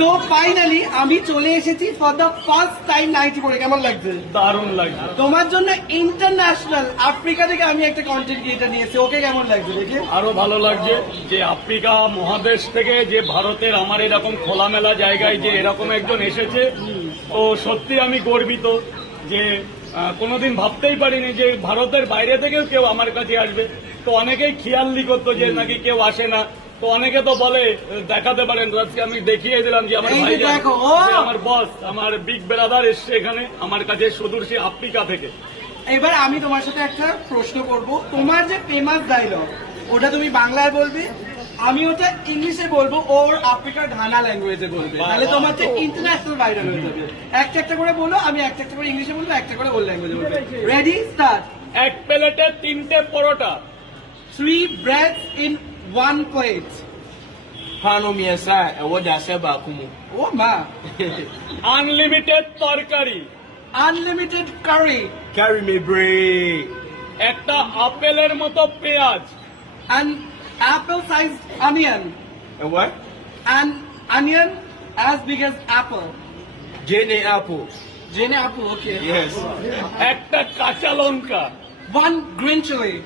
তো ফাইনালি আমি চলে এসেছি for the first time nightie পরে। কেমন লাগছে? দারুণ লাগছে। তোমার জন্য ইন্টারন্যাশনাল আফ্রিকা থেকে আমি একটা কন্টেন্ট ক্রিয়েটার নিয়েছি। ওকে কেমন লাগছে দেখে? আরো ভালো লাগছে যে আফ্রিকা মহাদেশ থেকে যে ভারতের আমার এরকম খোলামেলা জায়গায় যে এরকম একজন এসেছে, তো সত্যি আমি গর্বিত যে কোনোদিন ভাবতেই পারিনি যে ভারতের বাইরে থেকেও কেউ আমার কাছে আসবে। তো অনেকেই খেয়ালি করতো যে নাকি কেউ আসে না, তো অনেকে তো বলে দেখাতে পারেন, আজকে আমি দেখিয়ে দিলাম যে আমার এই যে ভাই, দেখো, ও! আমার বস, আমার বিগ ব্রাদার এসছে এখানে আমার কাছে সুদূর সে আফ্রিকা থেকে। এবার আমি তোমার সাথে একটা প্রশ্ন করব। তোমার যে ফেমাস ডায়লগ ওটা তুমি বাংলায় বলবে, আমি ওটা ইংলিশে বলবো, ওর আফ্রিকার ঘানা ল্যাঙ্গুয়েজে বলবে। তাহলে তোমার যে ইন্টারন্যাশনাল ভাইরাল হয়ে যাবে। একটা একটা করে বলো, আমি একটা একটা করে ইংলিশে বলবো, একটা করে ওর ল্যাঙ্গুয়েজে বলবো। Ready, start. এক প্লেটে 3টে পরোটা। 3 breads in 1 plate. Pano miɛnsa a ɛwɔ daasɛ baako mu. ও মা। আনলিমিটেড তরকারি। Unlimited curry Carry me brave. একটা আপেলের মতো পেঁয়াজ। and apple sized onion. And what? And onion as big as apple. Jenny apple. Jenny apple, okay. Yes. একটা কাঁচা লঙ্কা। 1 green chili.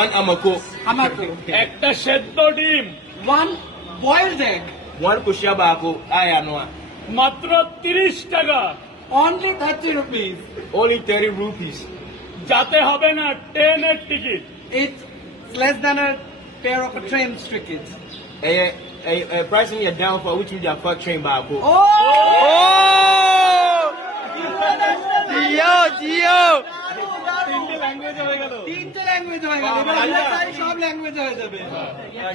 One amako. Amako. একটা সেদ্ধ ডিম। 1 boiled egg. One kushia baako. Aya noa. মাত্র 30 টাকা। Only 30 rupees. Only 30 rupees. যাতে হবে না ট্রেনের ticket. It's less than a pair of a train tickets. Price in your down for which you just fuck train baako. Oh! Gio. তিনটে language হয়ে গেল। 3টে ল্যাঙ্গুয়েজ হয়ে গেল। এবার আমরা চাই সব ল্যাঙ্গুয়েজ হয়ে যাবে।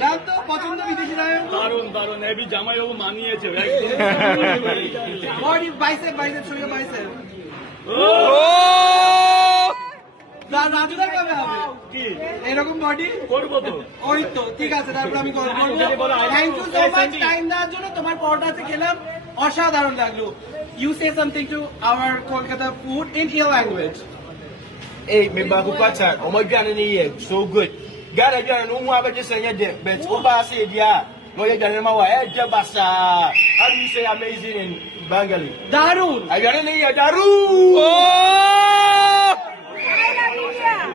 দাম তো পছন্দ বিদেশি নায়ক। দারুণ দারুণ, এবি জামাইবাবু মানিয়েছে। Body bicep show your bicep. রাজুদার কবে হবে কি এরকম বডি? করবো তো। ওই তো ঠিক আছে, তারপর আমি কল করবো। যদি বলো, thank you so much time দেওয়ার জন্য। তোমার পরোটাতে খেলাম, অসাধারণ লাগলো। You say something to our Kolkata food in your language. Hey, me baako pata. Omo dwane ne yɛ so good. Ghana dwane no ho abɛgye sɛ nyɛ dɛ, but wo ba sɛ dia. No yɛ dwane ma wa ɛgye basa. How do you say amazing in Bengali? দারুণ। Adwane ne yɛ daru.